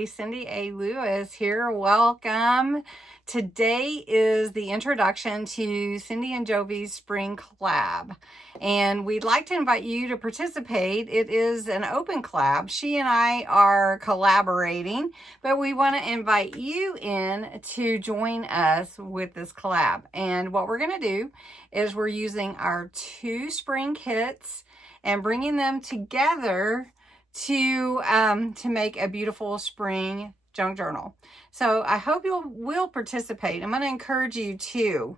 Hi, Cindy A. Lewis here. Welcome. Today is the introduction to Cindy and Jovi's Spring Collab, and we'd like to invite you to participate. It is an open collab. She and I are collaborating, but we want to invite you in to join us with this collab. And what we're going to do is we're using our 2 spring kits and bringing them together to make a beautiful spring junk journal. So I hope you will participate. I'm going to encourage you to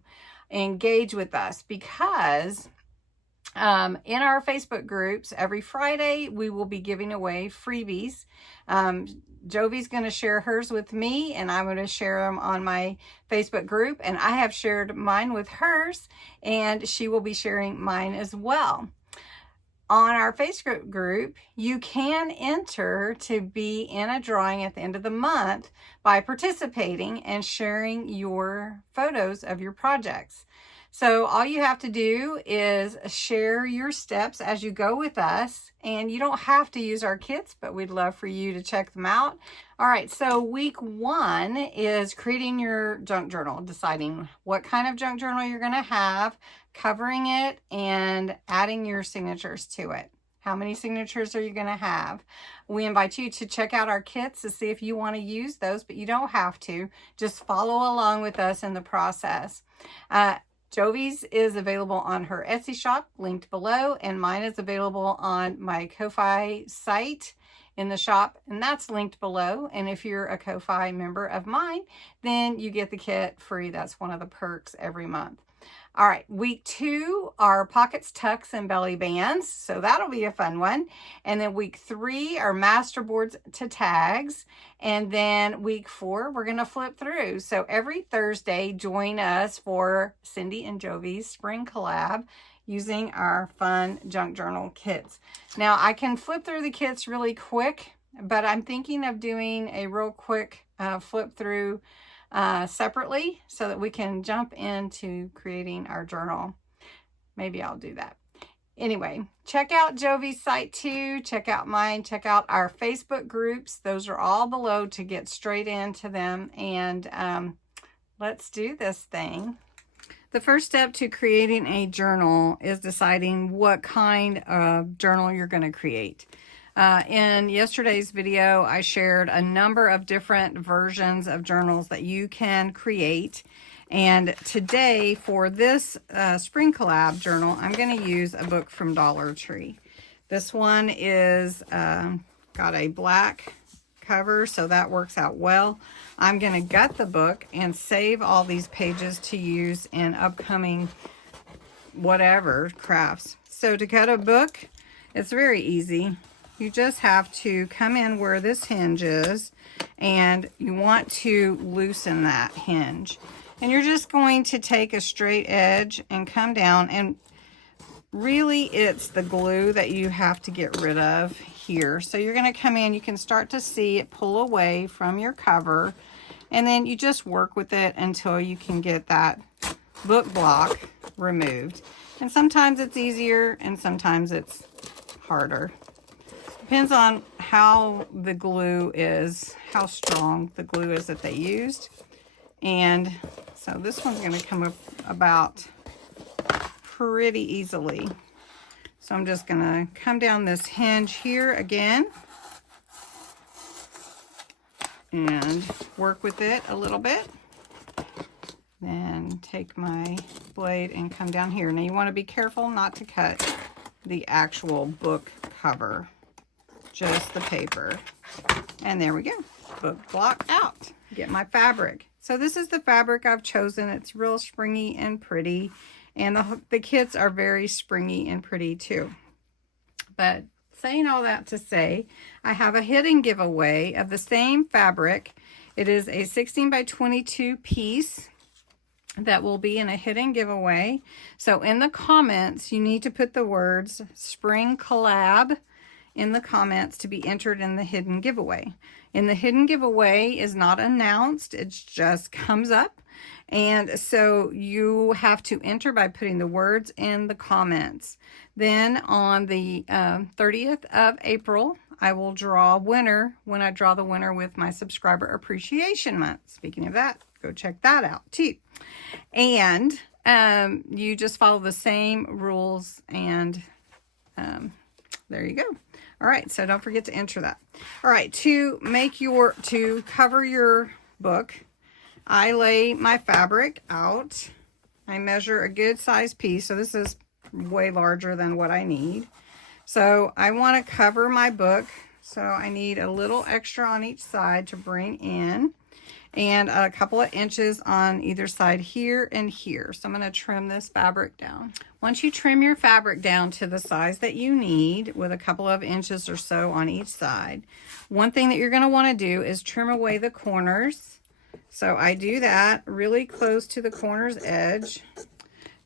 engage with us because in our Facebook groups every Friday we will be giving away freebies. Jovi's going to share hers with me, and I'm going to share them on my Facebook group, and I have shared mine with hers, and she will be sharing mine as well. On our Facebook group, you can enter to be in a drawing at the end of the month by participating and sharing your photos of your projects. So all you have to do is share your steps as you go with us, and you don't have to use our kits, but we'd love for you to check them out. All right, so week 1 is creating your junk journal, deciding what kind of junk journal you're going to have, covering it, and adding your signatures to it. How many signatures are you going to have? We invite you to check out our kits to see if you want to use those, but you don't have to. Just follow along with us in the process. Jovi's is available on her Etsy shop, linked below, and mine is available on my Ko-Fi site in the shop, and that's linked below. And if you're a Ko-Fi member of mine, then you get the kit free. That's one of the perks every month. All right, week 2 are pockets, tucks, and belly bands. So that'll be a fun one. And then week 3 are masterboards to tags. And then week 4, we're going to flip through. So every Thursday, join us for Cindy and Jovi's Spring Collab using our fun junk journal kits. Now, I can flip through the kits really quick, but I'm thinking of doing a real quick flip through separately so that we can jump into creating our journal. Maybe I'll do that. Anyway, check out Jovi's site too. Check out mine. Check out our Facebook groups. Those are all below to get straight into them. And let's do this thing. The first step to creating a journal is deciding what kind of journal you're going to create. In yesterday's video, I shared a number of different versions of journals that you can create. And today, for this Spring Collab journal, I'm going to use a book from Dollar Tree. This one is got a black cover, so that works out well. I'm going to gut the book and save all these pages to use in upcoming whatever crafts. So to cut a book, it's very easy. You just have to come in where this hinge is, and you want to loosen that hinge. And you're just going to take a straight edge and come down, and really it's the glue that you have to get rid of here. So you're going to come in, you can start to see it pull away from your cover, and then you just work with it until you can get that book block removed. And sometimes it's easier and sometimes it's harder. Depends on how the glue is, how strong the glue is that they used. And so this one's going to come up about pretty easily. So I'm just going to come down this hinge here again and work with it a little bit. Then take my blade and come down here. Now you want to be careful not to cut the actual book cover, just the paper. And there we go, book block out. Get my fabric. So this is the fabric I've chosen. It's real springy and pretty, and the kits are very springy and pretty too. But saying all that to say, I have a hidden giveaway of the same fabric. It is a 16 by 22 piece that will be in a hidden giveaway. So in the comments, you need to put the words Spring Collab in the comments to be entered in the hidden giveaway. And the hidden giveaway is not announced, it just comes up. And so you have to enter by putting the words in the comments. Then on the 30th of April, I will draw a winner when I draw the winner with my subscriber appreciation month. Speaking of that, go check that out too. And you just follow the same rules, and there you go. All right, so don't forget to enter that. All right, to cover your book, I lay my fabric out. I measure a good size piece. So this is way larger than what I need. So I want to cover my book. So I need a little extra on each side to bring in, and a couple of inches on either side here and here. So I'm going to trim this fabric down. Once you trim your fabric down to the size that you need, with a couple of inches or so on each side, one thing that you're going to want to do is trim away the corners. So I do that really close to the corner's edge,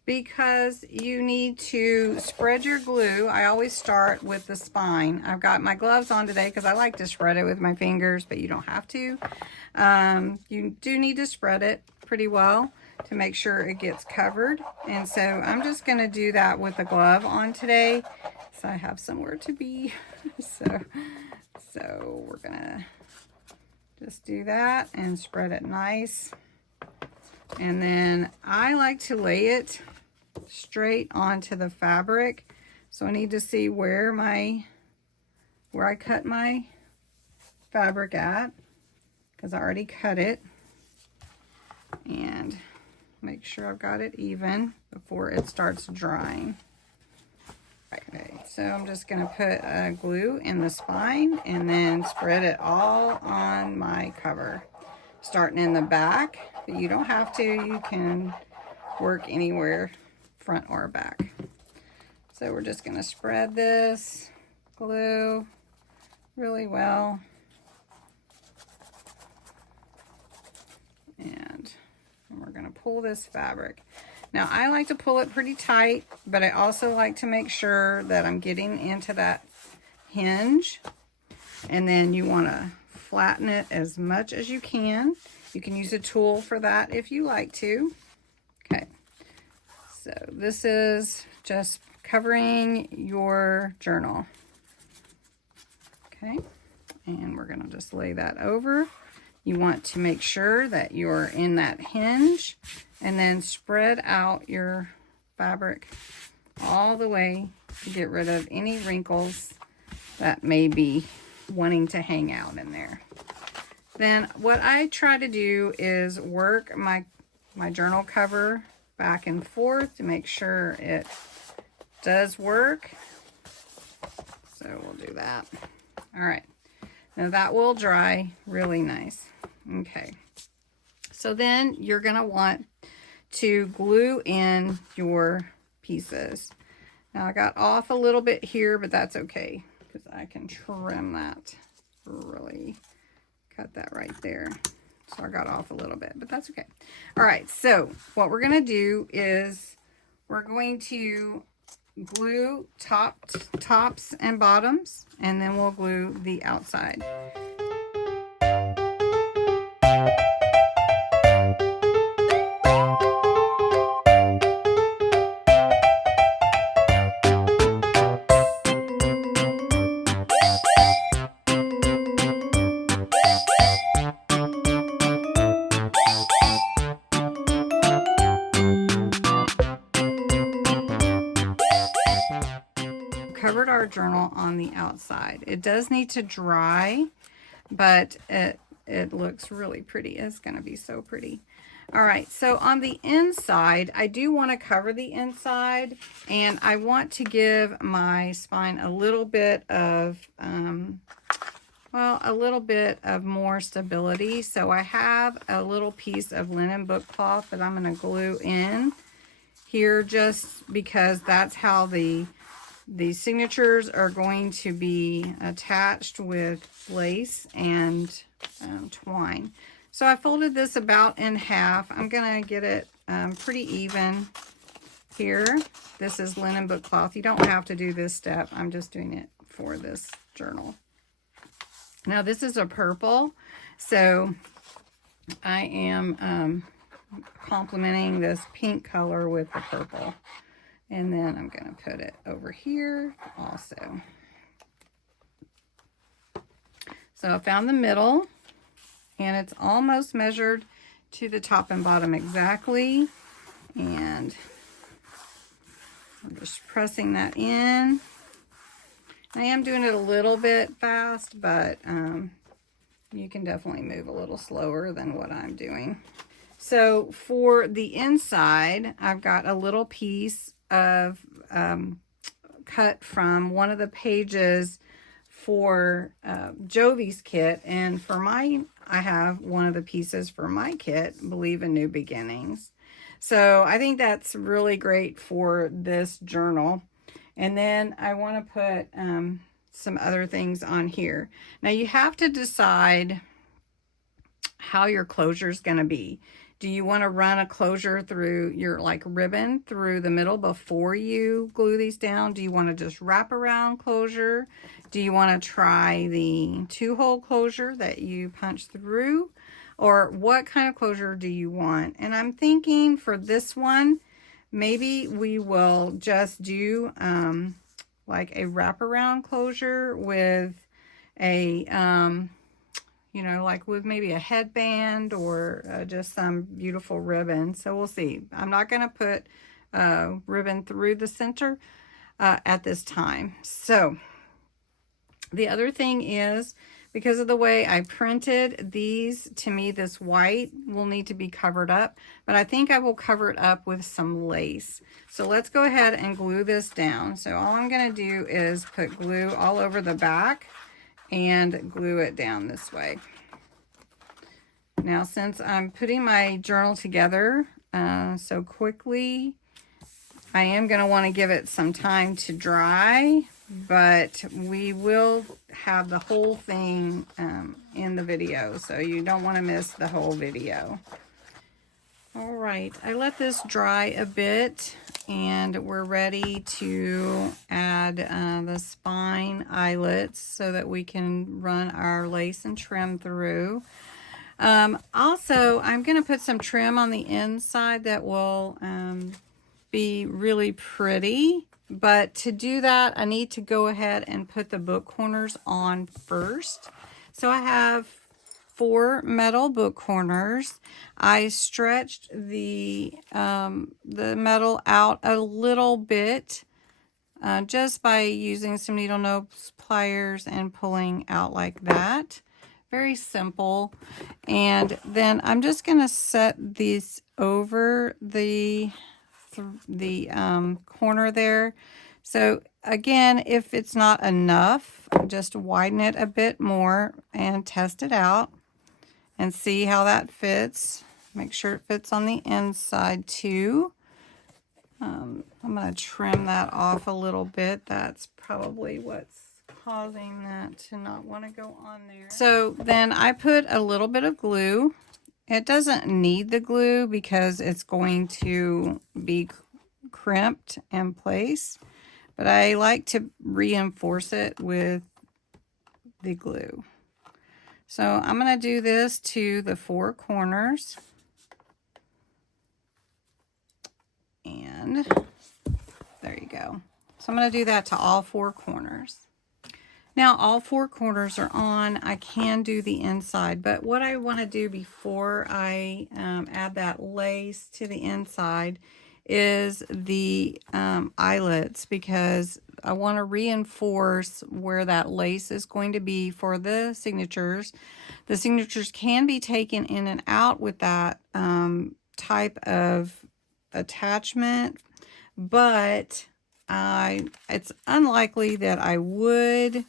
because you need to spread your glue. I always start with the spine. I've got my gloves on today because I like to spread it with my fingers, but you don't have to. You do need to spread it pretty well to make sure it gets covered. And so I'm just going to do that with the glove on today, so I have somewhere to be. So we're going to just do that and spread it nice. And then I like to lay it straight onto the fabric. So I need to see where I cut my fabric at, because I already cut it, and make sure I've got it even before it starts drying. Okay, so I'm just going to put glue in the spine and then spread it all on my cover, starting in the back, but you don't have to. You can work anywhere, front or back. So we're just going to spread this glue really well, and we're going to pull this fabric. Now I like to pull it pretty tight, but I also like to make sure that I'm getting into that hinge, and then you want to flatten it as much as you can. You can use a tool for that if you like to. Okay, so this is just covering your journal. Okay, and we're going to just lay that over. You want to make sure that you're in that hinge, and then spread out your fabric all the way to get rid of any wrinkles that may be wanting to hang out in there. Then what I try to do is work my journal cover back and forth to make sure it does work. So we'll do that. All right. Now that will dry really nice. Okay. So then you're going to want to glue in your pieces. Now I got off a little bit here, but that's okay, because I can trim that, really cut that right there. So I got off a little bit, but that's okay. All right, so what we're going to do is we're going to glue tops and bottoms, and then we'll glue the outside. Covered our journal on the outside. It does need to dry, but it looks really pretty. It's going to be so pretty. All right, so on the inside, I do want to cover the inside, and I want to give my spine a little bit of a little bit of more stability. So I have a little piece of linen book cloth that I'm going to glue in here, just because that's how the signatures are going to be attached with lace and twine. So I folded this about in half. I'm going to get it pretty even here. This is linen book cloth. You don't have to do this step. I'm just doing it for this journal. Now this is a purple, so I am complementing this pink color with the purple. And then I'm going to put it over here also. So I found the middle, and it's almost measured to the top and bottom exactly. And I'm just pressing that in. I am doing it a little bit fast, but you can definitely move a little slower than what I'm doing. So for the inside, I've got a little piece of cut from one of the pages for Jovi's kit, and for mine, I have one of the pieces for my kit, Believe in New Beginnings. So I think that's really great for this journal. And then I want to put some other things on here. Now you have to decide how your closure is going to be. Do you want to run a closure through your ribbon through the middle before you glue these down? Do you want to just wrap around closure? Do you want to try the 2-hole closure that you punch through? Or what kind of closure do you want? And I'm thinking for this one, maybe we will just do like a wraparound closure with a you know, like with maybe a headband or just some beautiful ribbon. So we'll see. I'm not going to put ribbon through the center at this time. So the other thing is, because of the way I printed these, to me this white will need to be covered up, but I think I will cover it up with some lace. So let's go ahead and glue this down. So all I'm going to do is put glue all over the back and glue it down this way. Now, since I'm putting my journal together so quickly, I am going to want to give it some time to dry, but we will have the whole thing in the video, so you don't want to miss the whole video. All right, I let this dry a bit, and we're ready to add the spine eyelets so that we can run our lace and trim through. Also, I'm going to put some trim on the inside that will be really pretty, but to do that, I need to go ahead and put the book corners on first. So I have 4 metal book corners. I stretched the metal out a little bit just by using some needle nose pliers and pulling out like that. Very simple. And then I'm just going to set these over the corner there. So again, if it's not enough, just widen it a bit more and test it out and see how that fits. Make sure it fits on the inside too. I'm going to trim that off a little bit. That's probably what's causing that to not want to go on there. So then I put a little bit of glue. It doesn't need the glue because it's going to be crimped in place, but I like to reinforce it with the glue. So I'm going to do this to the 4 corners. And there you go. So I'm going to do that to all 4 corners. Now all 4 corners are on. I can do the inside, but what I want to do before I add that lace to the inside is the eyelets, because I want to reinforce where that lace is going to be for the signatures. The signatures can be taken in and out with that type of attachment, but it's unlikely that I would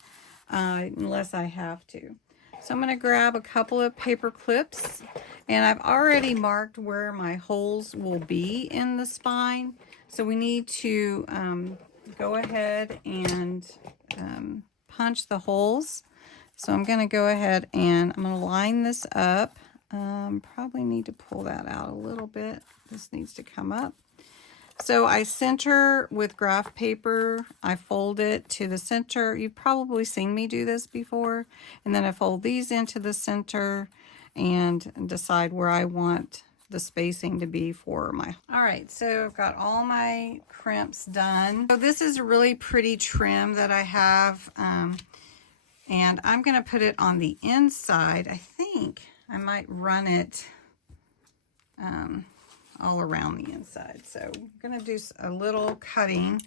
unless I have to. So I'm going to grab a couple of paper clips, and I've already marked where my holes will be in the spine. So we need to go ahead and punch the holes. So I'm going to go ahead and I'm going to line this up. Probably need to pull that out a little bit. This needs to come up. So I center with graph paper. I fold it to the center. You've probably seen me do this before. And then I fold these into the center and decide where I want the spacing to be for my... All right, so I've got all my crimps done. So this is a really pretty trim that I have, and I'm gonna put it on the inside. I think I might run it all around the inside. So I'm gonna do a little cutting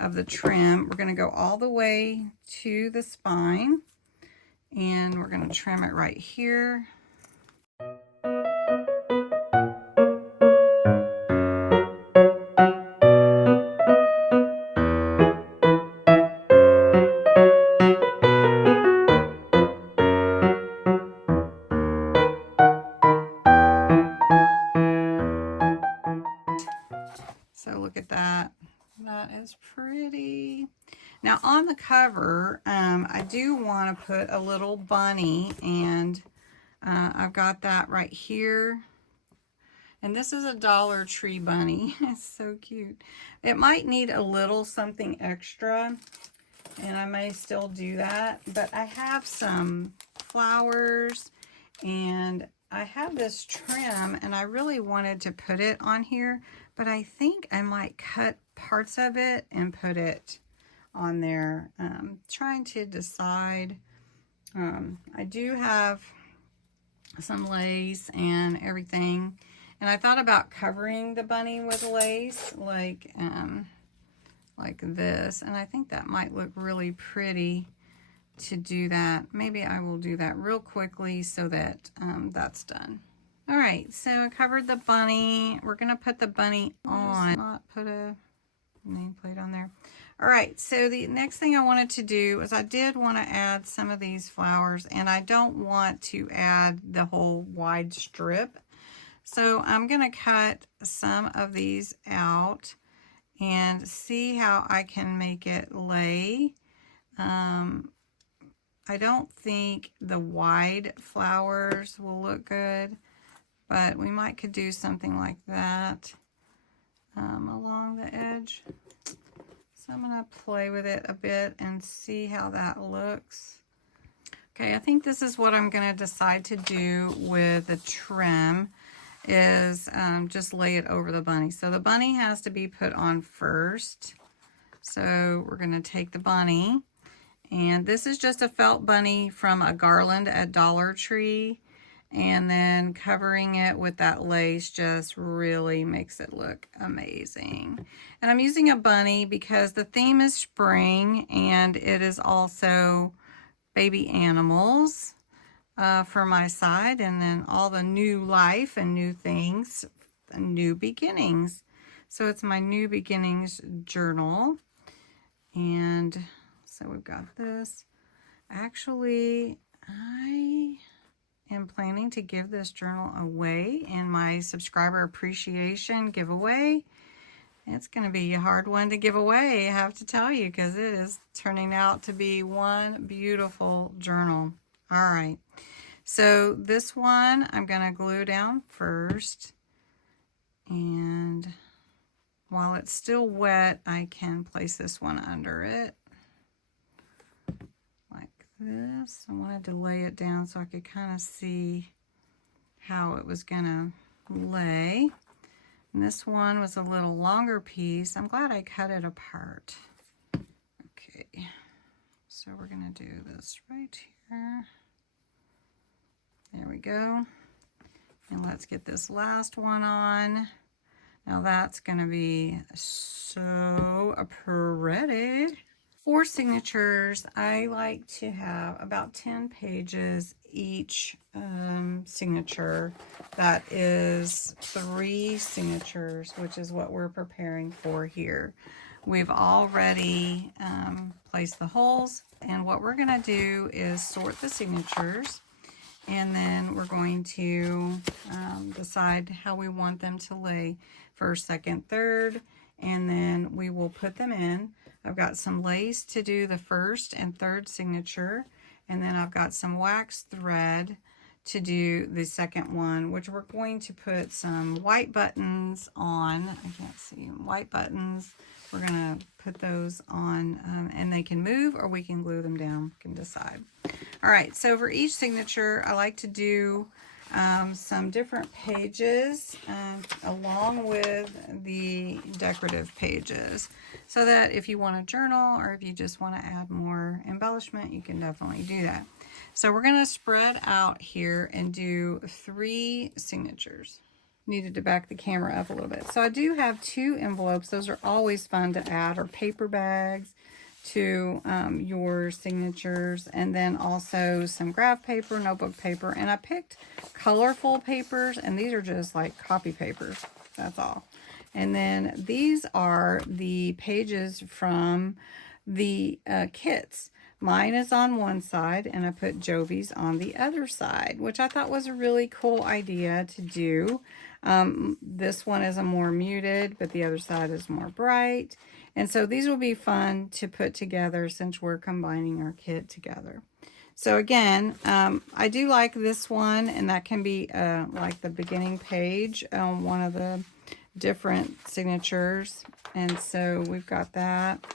of the trim. We're gonna go all the way to the spine, and we're gonna trim it right here. So look at that. That is pretty. Now on the cover, I do want to put a little bunny, and I've got that right here. And this is a Dollar Tree bunny. It's so cute. It might need a little something extra, and I may still do that. But I have some flowers, and I have this trim, and I really wanted to put it on here, but I think I might cut parts of it and put it on there. Trying to decide. I do have some lace and everything, and I thought about covering the bunny with lace like this, and I think that might look really pretty to do that. Maybe I will do that real quickly so that that's done. All right, so I covered the bunny. We're gonna put the bunny on, not put a nameplate on there. All right, so the next thing I wanted to do is I did want to add some of these flowers, and I don't want to add the whole wide strip. So I'm gonna cut some of these out and see how I can make it lay. I don't think the wide flowers will look good, but we could do something like that along the edge. So I'm gonna play with it a bit and see how that looks. Okay, I think this is what I'm gonna decide to do with the trim, is just lay it over the bunny. So the bunny has to be put on first. So we're gonna take the bunny, and this is just a felt bunny from a garland at Dollar Tree, and then covering it with that lace just really makes it look amazing. And I'm using a bunny because the theme is spring, and it is also baby animals for my side, and then all the new life and new things and new beginnings. So it's my new beginnings journal, and so we've got this. Actually, I am planning to give this journal away in my subscriber appreciation giveaway. It's going to be a hard one to give away, I have to tell you, because it is turning out to be one beautiful journal. All right, so this one I'm going to glue down first, and while it's still wet, I can place this one under it like this. I wanted to lay it down so I could kind of see how it was gonna lay. And this one was a little longer piece. I'm glad I cut it apart. Okay, so we're gonna do this right here. There we go. And let's get this last one on. Now that's gonna be so pretty. For signatures, I like to have about 10 pages each signature. That is 3 signatures, which is what we're preparing for here. We've already placed the holes, and what we're gonna do is sort the signatures, and then we're going to decide how we want them to lay, first, second, third, and then we will put them in. I've got some lace to do the first and third signature, and then I've got some wax thread to do the second one, which we're going to put some white buttons on. I can't see them. White buttons. We're going to put those on, and they can move or we can glue them down. We can decide. All right, so for each signature, I like to do some different pages along with the decorative pages, so that if you want to journal or if you just want to add more embellishment, you can definitely do that. So we're going to spread out here and do 3 signatures. Needed to back the camera up a little bit. So I do have 2 envelopes. Those are always fun to add, or paper bags to your signatures, and then also some graph paper, notebook paper, and I picked colorful papers, and these are just like copy papers, that's all. And then these are the pages from the kits. Mine is on one side, and I put Jovi's on the other side, which I thought was a really cool idea to do. This one is a more muted, but the other side is more bright. And so these will be fun to put together since we're combining our kit together. So again, I do like this one, and that can be like the beginning page on one of the different signatures. And so we've got that.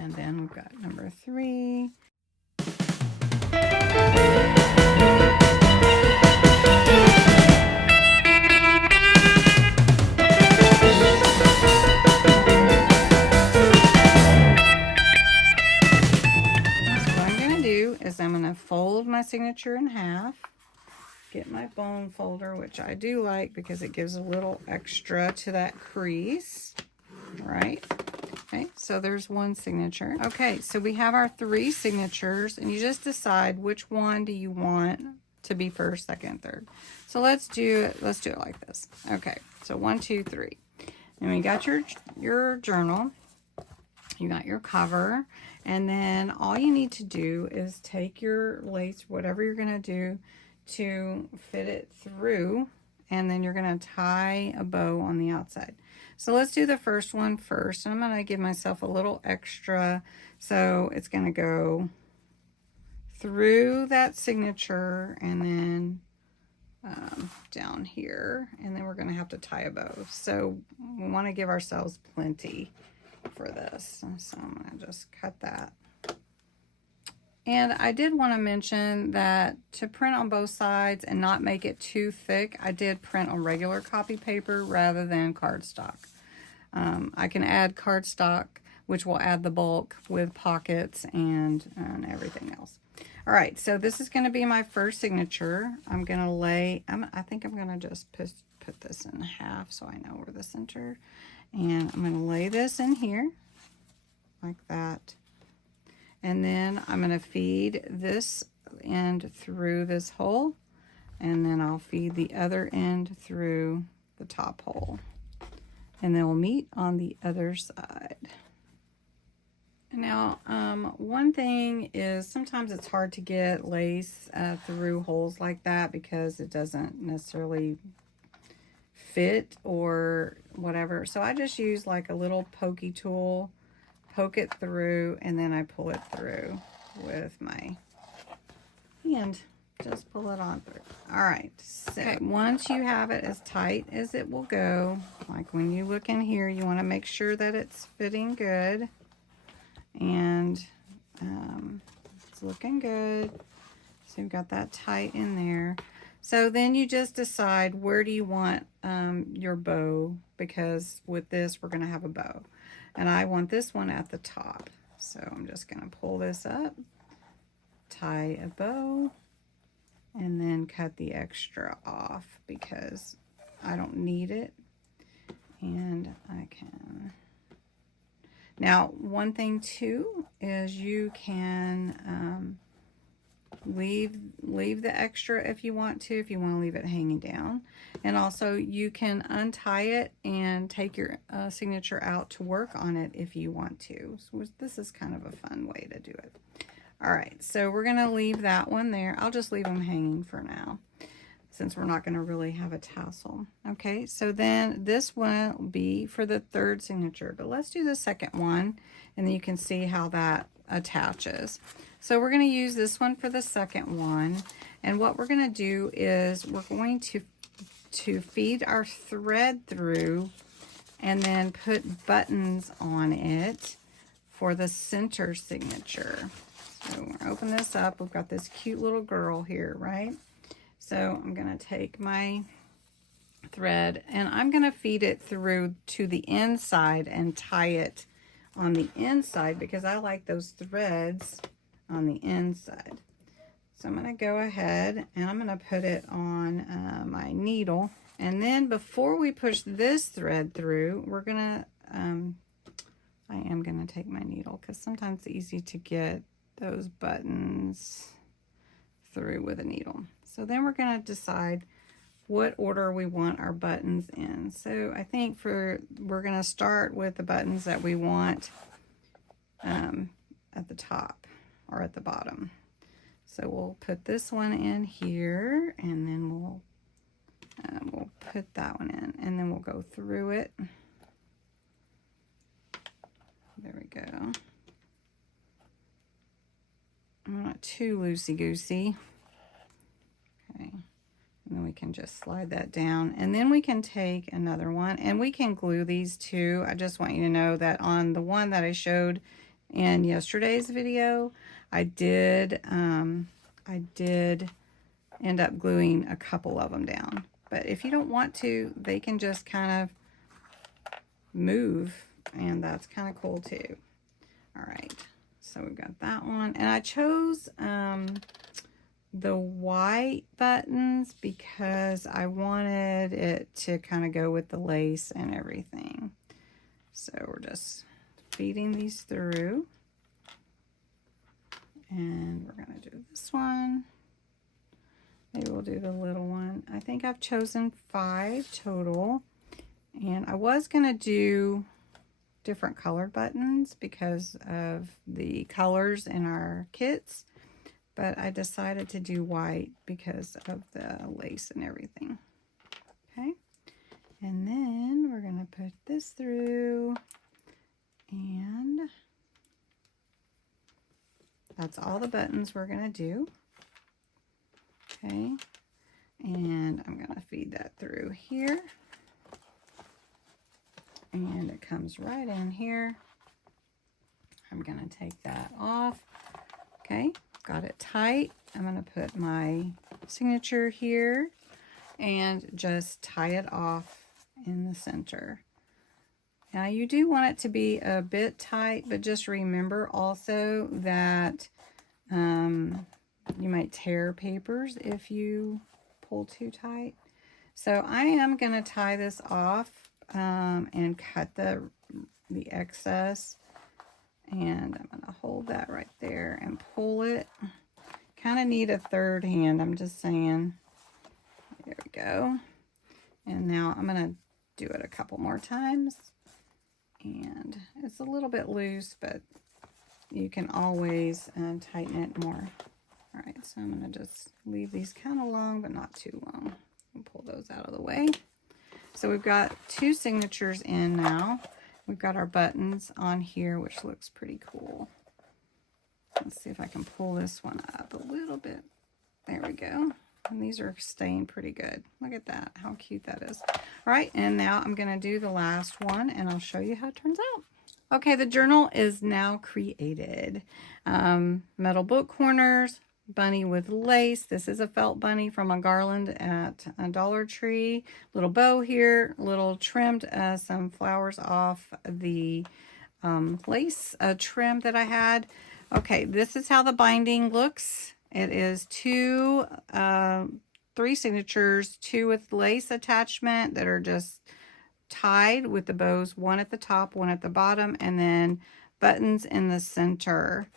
And then we've got number 3. I'm going to fold my signature in half, get my bone folder, which I do like because it gives a little extra to that crease, right? Okay, so there's one signature. Okay, so we have our 3 signatures, and you just decide which one do you want to be first, second, third. So let's do it like this. Okay, so 1, 2, 3. And we got your journal, you got your cover. And then all you need to do is take your lace, whatever you're going to do to fit it through, and then you're going to tie a bow on the outside. So let's do the first one first. I'm going to give myself a little extra. So it's going to go through that signature and then down here. And then we're going to have to tie a bow. So we want to give ourselves plenty for this. So I'm going to just cut that. And I did want to mention that to print on both sides and not make it too thick, I did print on regular copy paper rather than cardstock. I can add cardstock, which will add the bulk with pockets and everything else. All right, so this is going to be my first signature. I'm going to lay, I think I'm going to just put this in half so I know where the center. And I'm going to lay this in here like that. And then I'm going to feed this end through this hole. And then I'll feed the other end through the top hole. And then we'll meet on the other side. Now, one thing is sometimes it's hard to get lace through holes like that because it doesn't necessarily fit or whatever. So I just use like a little pokey tool, poke it through, and then I pull it through with my hand. Just pull it on through. All right, so once you have it as tight as it will go, like when you look in here, you want to make sure that it's fitting good. And it's looking good. So you've got that tight in there. So then you just decide where do you want your bow, because with this we're going to have a bow. And I want this one at the top. So I'm just going to pull this up, tie a bow, and then cut the extra off because I don't need it. And I can... Now, one thing too is you can leave the extra if you want to leave it hanging down. And also you can untie it and take your signature out to work on it if you want to. So this is kind of a fun way to do it. All right, so we're going to leave that one there. I'll just leave them hanging for now, since we're not going to really have a tassel. Okay, so then this one will be for the third signature, but let's do the second one, and then you can see how that attaches. So we're going to use this one for the second one, and what we're going to do is we're going to feed our thread through and then put buttons on it for the center signature. So we're going to open this up. We've got this cute little girl here, right? So I'm going to take my thread and I'm going to feed it through to the inside and tie it on the inside because I like those threads on the inside. So I'm going to go ahead and I'm going to put it on my needle. And then before we push this thread through, we're going to, I am going to take my needle because sometimes it's easy to get those buttons through with a needle. So then we're going to decide what order we want our buttons in. So I think we're going to start with the buttons that we want at the top or at the bottom. So we'll put this one in here, and then we'll put that one in, and then we'll go through it. There we go. I'm not too loosey-goosey. Okay. And then we can just slide that down, and then we can take another one and we can glue these two. I just want you to know that on the one that I showed in yesterday's video, I did end up gluing a couple of them down. But if you don't want to, they can just kind of move, and that's kind of cool too. All right, so we've got that one, and I chose the white buttons because I wanted it to kind of go with the lace and everything. So we're just feeding these through, and we're going to do this one. Maybe we'll do the little one. I think I've chosen 5 total, and I was going to do different colored buttons because of the colors in our kits, but I decided to do white because of the lace and everything. Okay, and then we're going to put this through, and that's all the buttons we're going to do. Okay, and I'm going to feed that through here, and it comes right in here. I'm going to take that off. Okay, got it tight. I'm going to put my signature here and just tie it off in the center. Now you do want it to be a bit tight, but just remember also that you might tear papers if you pull too tight. So I am going to tie this off and cut the excess. And I'm going to hold that right there and pull it. Kind of need a third hand, I'm just saying. There we go. And now I'm going to do it a couple more times. And it's a little bit loose, but you can always tighten it more. All right, so I'm going to just leave these kind of long, but not too long. We'll pull those out of the way. So we've got 2 signatures in now. We've got our buttons on here, which looks pretty cool. Let's see if I can pull this one up a little bit. There we go. And these are staying pretty good. Look at that, how cute that is. All right, and now I'm going to do the last one, and I'll show you how it turns out. Okay, the journal is now created. Metal book corners, bunny with lace. This is a felt bunny from a garland at a Dollar Tree. Little bow here, little trimmed some flowers off the lace trim that I had. Okay, this is how the binding looks. It is 3 signatures, 2 with lace attachment that are just tied with the bows, 1 at the top, 1 at the bottom, and then buttons in the center.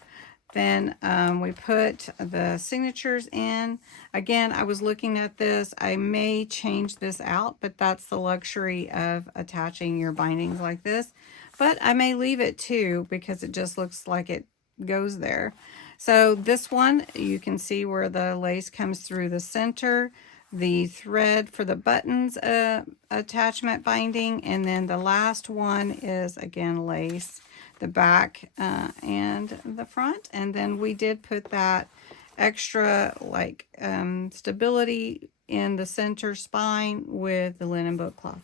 Then we put the signatures in. Again, I was looking at this. I may change this out, but that's the luxury of attaching your bindings like this. But I may leave it too because it just looks like it goes there. So this one, you can see where the lace comes through the center, the thread for the buttons attachment binding, and then the last one is again lace, the back and the front. And then we did put that extra like stability in the center spine with the linen book cloth.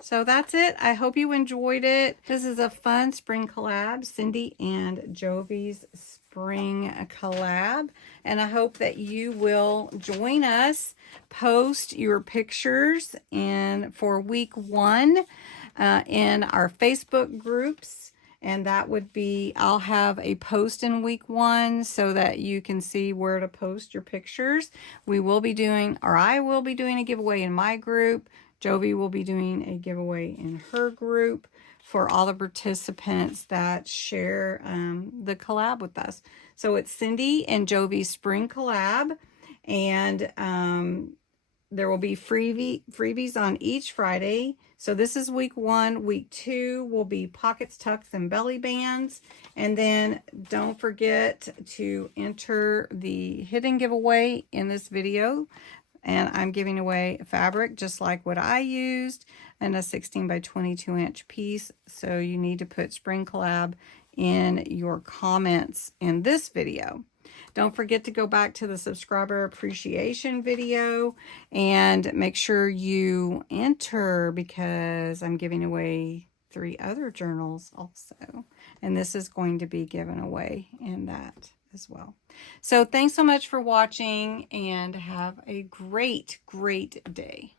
So that's it. I hope you enjoyed it. This is a fun spring collab, Cindy and Jovi's spring spring collab. And I hope that you will join us, post your pictures for week 1 in our Facebook groups. And that would be, I'll have a post in week 1 so that you can see where to post your pictures. We will be doing, or I will be doing a giveaway in my group. Jovi will be doing a giveaway in her group for all the participants that share the collab with us. So it's Cindy and Jovi's Spring Collab, and there will be freebies on each Friday. So this is week 1. Week 2 will be pockets, tucks, and belly bands. And then don't forget to enter the hidden giveaway in this video. And I'm giving away fabric just like what I used, and a 16 by 22 inch piece. So you need to put Spring Collab in your comments in this video. Don't forget to go back to the subscriber appreciation video and make sure you enter, because I'm giving away 3 other journals also. And this is going to be given away in that as well. So thanks so much for watching, and have a great, great day.